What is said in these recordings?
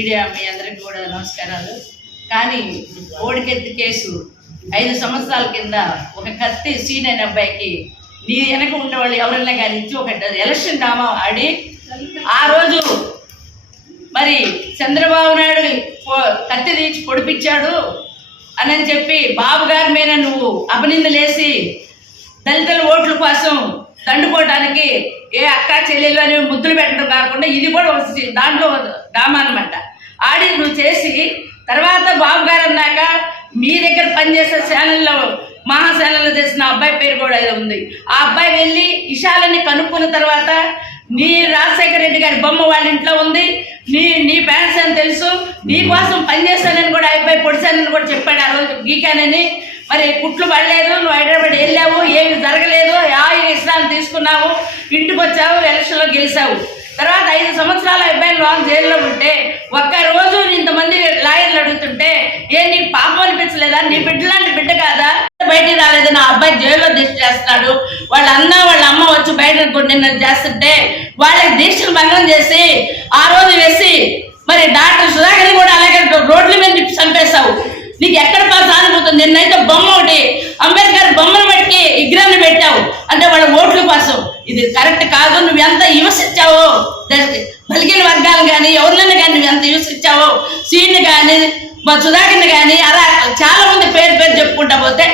Media మీ అందరికీ కూడా నమస్కారాలు. కానీ కోడికెత్తి కేసు 5 సంవత్సరాల కింద ఒక కత్తి సీన్ అయిన అబ్బాయికి నీ వెనక ఉండేవాళ్ళు ఎవరైనా కానీ ఇచ్చి ఒక ఎలక్షన్ డ్రామా ఆడి ఆ రోజు మరి చంద్రబాబు నాయుడు కత్తి తీసి పొడిపించాడు అని చెప్పి బాబు గారి మీద నువ్వు అపనిందలేసి దళితుల ఓట్ల కోసం దండుకోవడానికి ఏ అక్క చెల్లెలు అని ముద్దులు పెట్టడం కాకుండా ఇది కూడా దాంట్లో డ్రామా అనమాట ఆడి నువ్వు చేసి తర్వాత బాబు గారు అన్నాక మీ దగ్గర పనిచేసే ఛానల్లో మహాశాలలో చేసిన అబ్బాయి పేరు కూడా ఉంది. ఆ అబ్బాయి వెళ్ళి ఇషాలని కనుక్కున్న తర్వాత నీ రాజశేఖర రెడ్డి గారి బొమ్మ వాళ్ళ ఇంట్లో ఉంది, నీ ఫ్యాన్స్ అని తెలుసు, నీ కోసం పనిచేస్తానని కూడా అబ్బాయి పొడిచానని కూడా చెప్పాడు ఆ రోజు గీకానని. మరి కుట్లు పడలేదు, నువ్వు హైదరాబాద్ వెళ్ళావు, ఏమి జరగలేదు, ఇష్టాన్ని తీసుకున్నావు, ఇంటికి వచ్చావు, ఎలక్షన్లో గెలిచావు. తర్వాత 5 సంవత్సరాల అబ్బాయి లాంగ్ జైల్లో ఉంటే ఒక్కరోజు ఇంతమంది లాయర్లు అడుగుతుంటే నీకు పాపం అనిపించలేదా? నీ బిడ్డలాంటి బిడ్డ కాదా? బయటికి రాలేదు, నా అబ్బాయి జైల్లో దీక్ష చేస్తున్నాడు, వాళ్ళ అమ్మ వచ్చి బయట నిన్న చేస్తుంటే వాళ్ళకి దీక్షలు భంగం చేసి ఆ రోజు వేసి మరి డాక్టర్ సుధాకర్ని కూడా అలాగే రోడ్ల మీద చంపేశావు. నీకు ఎక్కడ సానుభూతుంది? నిన్నైతే బొమ్మ ఒకటి అంబేద్కర్ బొమ్మను పెట్టి విగ్రహాన్ని పెట్టావు అంటే వాళ్ళ ఓట్ల కోసం. ఇది కరెక్ట్ కాదు. నువ్వు ఎంత హింసించావో బలిగిన వర్గాలు కానీ ఎవరినైనా కానీ నువ్వు ఎంత హింసించావో, సీన్ని కానీ మా సుధాకర్ని కానీ అలా చాలా మంది పేరు చెప్పుకుంటా పోతే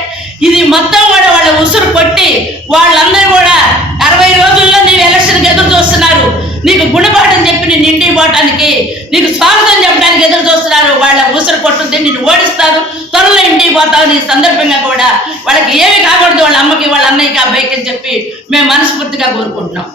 ఇది మొత్తం కూడా వాళ్ళ ఉసురు కొట్టి వాళ్ళందరూ కూడా 60 రోజుల్లో నీవు ఎలక్షన్కి ఎదురు చూస్తున్నారు. నీకు గుణపాఠం చెప్పి నేను ఇంటికి పోవటానికి, నీకు స్వాగతం చెప్పడానికి ఎదురు చూస్తున్నారు. వాళ్ళ ఉసురు కొట్టుద్ది, నిన్ను ఓడిస్తారు, త్వరలో ఇంటికి పోతావు. నీ సందర్భంగా కూడా వాళ్ళకి ఏమి కాకూడదు, వాళ్ళ అమ్మకి వాళ్ళ అన్నయ్యకి అబ్బాయికి అని చెప్పి మేము మనస్ఫూర్తిగా కోరుకుంటున్నాం.